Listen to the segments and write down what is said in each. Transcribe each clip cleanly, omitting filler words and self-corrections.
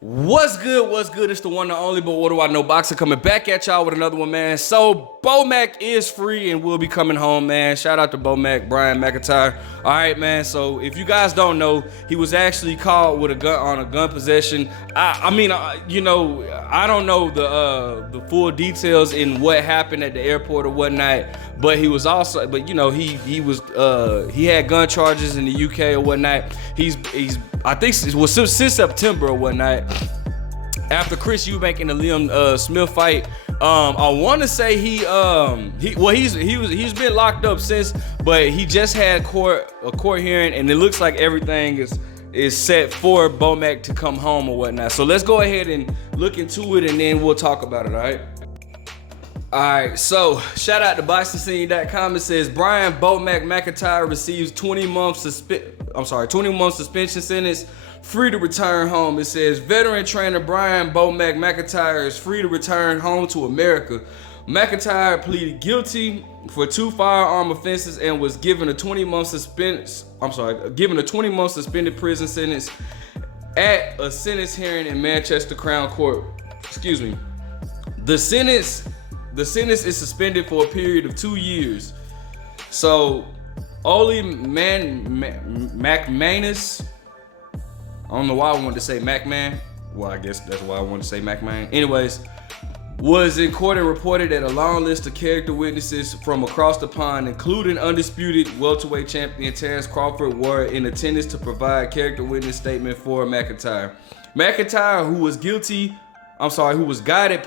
What's good? What's good? It's the one and only, but what do I know? Boxer coming back at y'all with another one, man. So Bo-Mac is free and will be coming home, man. Shout out to Bo-Mac, Brian McIntyre. All right, man. So if you guys don't know, he was actually caught with a gun on a gun possession. I don't know the full details in what happened at the airport or whatnot, but he was also, he had gun charges in the UK or whatnot. He's I think it was since September or whatnot. After Chris Eubank and the Liam Smith fight, I want to say he's been locked up since, but he just had a court hearing, and it looks like everything is set for Bo-Mac to come home or whatnot. So let's go ahead and look into it, and then we'll talk about it. All right, so shout out to BoxingScene.com. It says Brian Bo-Mac McIntyre receives 20 month suspension sentence, free to return home. It says veteran trainer Brian Bo-Mac McIntyre is free to return home to America. McIntyre pleaded guilty for 2 firearm offenses and was given a 20 month suspended prison sentence at a sentence hearing in Manchester Crown Court. Excuse me. The sentence is suspended for a period of 2 years. So, Oli McManus, I don't know why I wanted to say McMahon. Well, I guess that's why I wanted to say McMahon. Anyways, was in court and reported that a long list of character witnesses from across the pond, including undisputed welterweight champion Terence Crawford, were in attendance to provide character witness statement for McIntyre. McIntyre, who has guided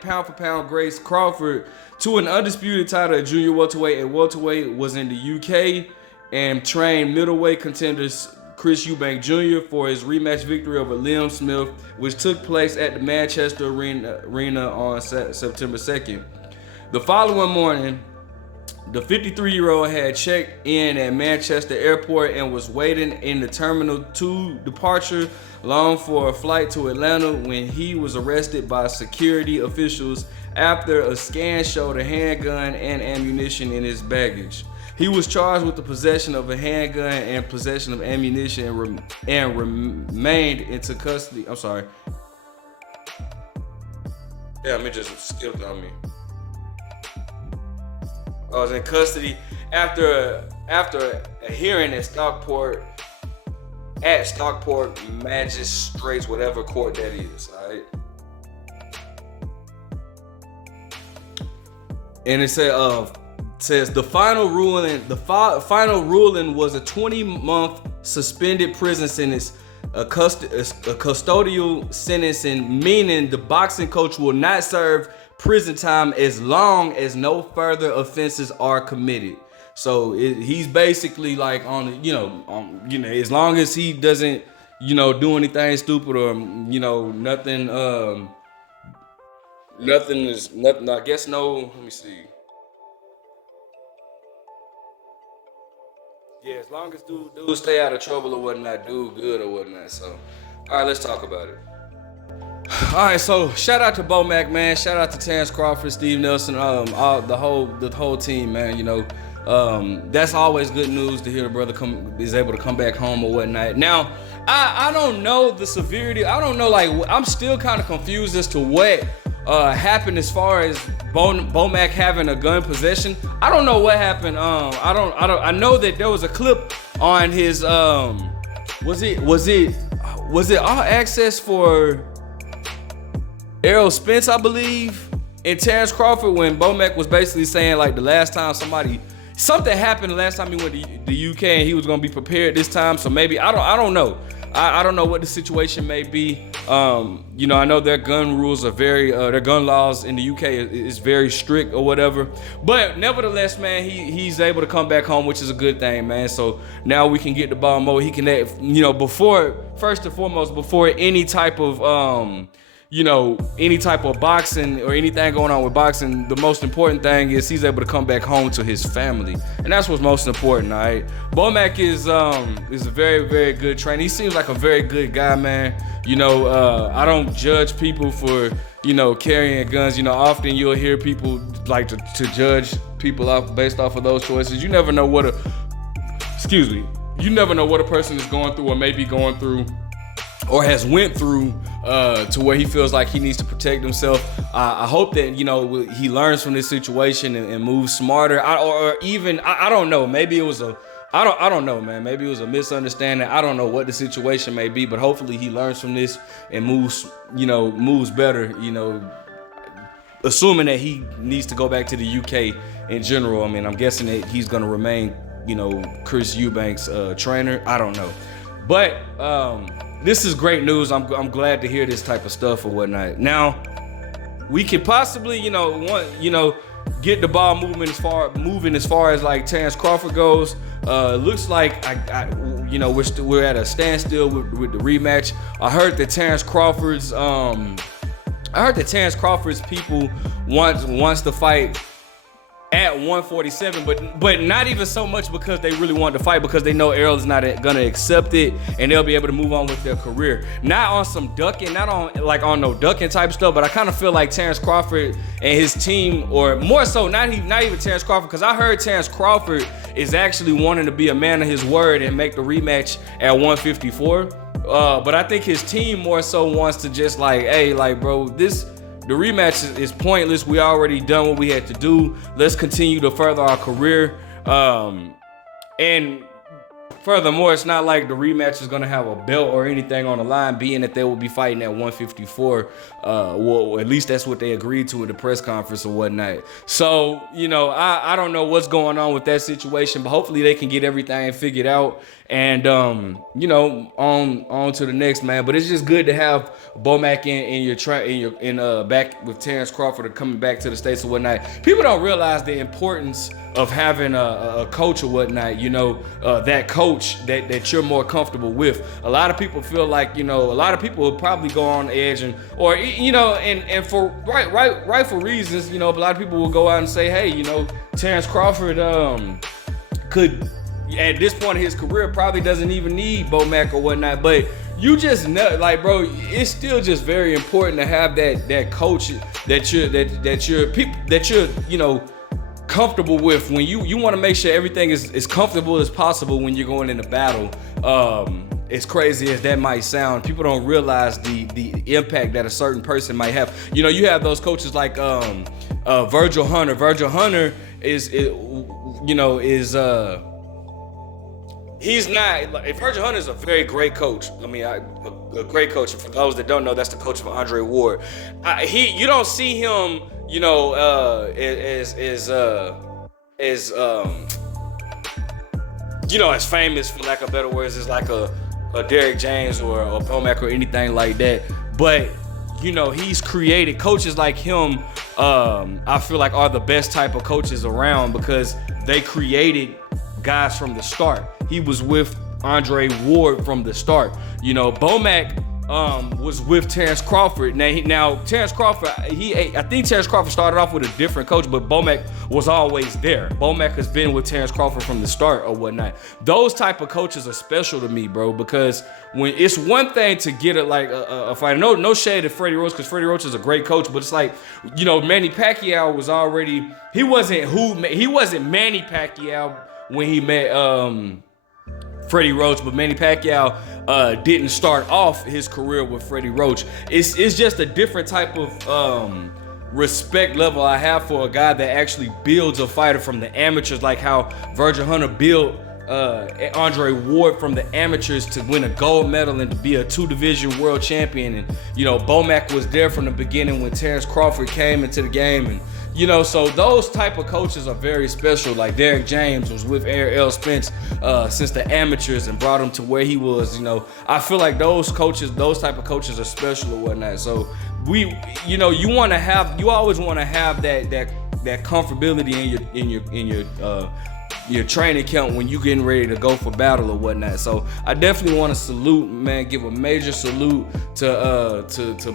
pound for pound Grace Crawford to an undisputed title at junior welterweight and welterweight, was in the UK and trained middleweight contenders Chris Eubank Jr. for his rematch victory over Liam Smith, which took place at the Manchester Arena on September 2nd. The following morning, the 53-year-old had checked in at Manchester Airport and was waiting in the Terminal 2 departure lounge for a flight to Atlanta when he was arrested by security officials after a scan showed a handgun and ammunition in his baggage. He was charged with the possession of a handgun and possession of ammunition and remained into custody. I'm sorry. Damn, it just skipped on me. I was in custody after a hearing at Stockport Magistrates, whatever court that is. All right. And it says the final ruling was a 20-month suspended prison sentence, a custodial sentence, and meaning the boxing coach will not serve prison time as long as no further offenses are committed. So he's basically like as long as he doesn't, do anything stupid or, nothing. I guess no. Let me see. Yeah, as long as dude stay out of trouble or whatnot, do good or whatnot. So, all right, let's talk about it. All right, so shout out to Bo-Mac, man. Shout out to Terence Crawford, Steve Nelson, the whole team, man. That's always good news to hear the brother is able to come back home or whatnot. Now, I don't know the severity. I don't know, I'm still kind of confused as to what happened as far as Bo-Mac having a gun possession. I don't know what happened. I know that there was a clip on his was it All Access for Errol Spence, I believe, and Terence Crawford, when Bo-Mac was basically saying like the last time something happened the last time he went to the UK and he was gonna be prepared this time. So maybe I don't know. I don't know what the situation may be. I know their gun rules are their gun laws in the UK is very strict or whatever. But nevertheless, man, he's able to come back home, which is a good thing, man. So now we can get the ball mode. He can, first and foremost, before any type of any type of boxing or anything going on with boxing, the most important thing is he's able to come back home to his family, and that's what's most important. All right, Bo-Mac is a very, very good trainer. He seems like a very good guy, man. I don't judge people for carrying guns. Often you'll hear people like to judge people based off of those choices. You never know what a person is going through or may be going through or has went through to where he feels like he needs to protect himself. I hope that, you know, he learns from this situation and moves smarter. I don't know. Maybe it was I don't know, man. Maybe it was a misunderstanding. I don't know what the situation may be, but hopefully he learns from this and moves better, you know, assuming that he needs to go back to the UK in general. I mean, I'm guessing that he's going to remain, you know, Chris Eubanks' trainer. I don't know. But this is great news. I'm glad to hear this type of stuff or whatnot. Now, we could possibly, get the ball moving as far as like Terrence Crawford goes. Looks like we're at a standstill with the rematch. I heard that Terrence Crawford's people wants to fight at 147, but not even so much because they really want to fight, because they know Errol is not gonna accept it and they'll be able to move on with their career. Not on some ducking, not on no ducking type stuff, but I kind of feel like Terrence Crawford and his team, or more so, not even Terrence Crawford, because I heard Terrence Crawford is actually wanting to be a man of his word and make the rematch at 154. But I think his team more so wants to just like, hey, like, bro, the rematch is pointless. We already done what we had to do. Let's continue to further our career. And furthermore, it's not like the rematch is going to have a belt or anything on the line, being that they will be fighting at 154. Well, at least that's what they agreed to in the press conference or whatnot. So, I don't know what's going on with that situation, but hopefully they can get everything figured out and, on to the next, man. But it's just good to have Bomac back with Terrence Crawford coming back to the States or whatnot. People don't realize the importance of having a coach or whatnot, that coach that you're more comfortable with. A lot of people feel like, a lot of people will probably go on edge and for rightful reasons, a lot of people will go out and say, hey, Terrence Crawford could, at this point in his career, probably doesn't even need Bomac or whatnot, but you just know, like, bro, it's still just very important to have that coach that you're comfortable with. When you want to make sure everything is as comfortable as possible when you're going into battle. As crazy as that might sound, people don't realize the impact that a certain person might have. You have those coaches like Virgil Hunter. Virgil Hunter he's not like, Virgil Hunter is a very great coach. I mean, a great coach. And for those that don't know, that's the coach of Andre Ward. You don't see him, as famous, for lack of better words, as like a Derrick James or a Bomac or anything like that. But he's created coaches like him. I feel like are the best type of coaches around because they created guys from the start. He was with Andre Ward from the start. Bomac was with Terrence Crawford. Now Terrence Crawford, I think Terrence Crawford started off with a different coach, but Bomac was always there. Bomac has been with Terrence Crawford from the start or whatnot. Those type of coaches are special to me, bro, because when it's one thing to get a fight. No shade at Freddie Roach, because Freddie Roach is a great coach, but it's like, Manny Pacquiao was already, he wasn't Manny Pacquiao when he met Freddie Roach, but Manny Pacquiao didn't start off his career with Freddie Roach. It's just a different type of respect level I have for a guy that actually builds a fighter from the amateurs, like how Virgil Hunter built Andre Ward from the amateurs to win a gold medal and to be a 2-division world champion. And Bomac was there from the beginning when Terrence Crawford came into the game, and so those type of coaches are very special. Like Derrick James was with Errol Spence since the amateurs and brought him to where he was. I feel like those type of coaches are special or whatnot. So you always want to have that comfortability in your training camp when you getting ready to go for battle or whatnot. So I definitely want to salute, man, give a major salute to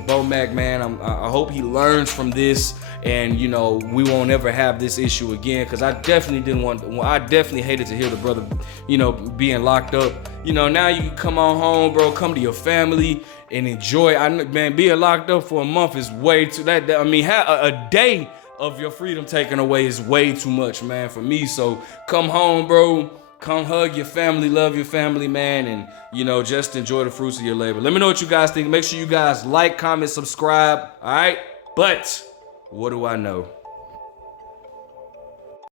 Bomac, man. I hope he learns from this, and we won't ever have this issue again, because I definitely hated to hear the brother being locked up. Now you can come on home, bro, come to your family and enjoy. Being locked up for a month is way too, a day of your freedom taken away is way too much, man, for me. So come home, bro, Come hug your family, love your family, man, and, you know, just enjoy the fruits of your labor. Let me know what you guys think. Make sure you guys like, comment, subscribe, all right? But what do I know?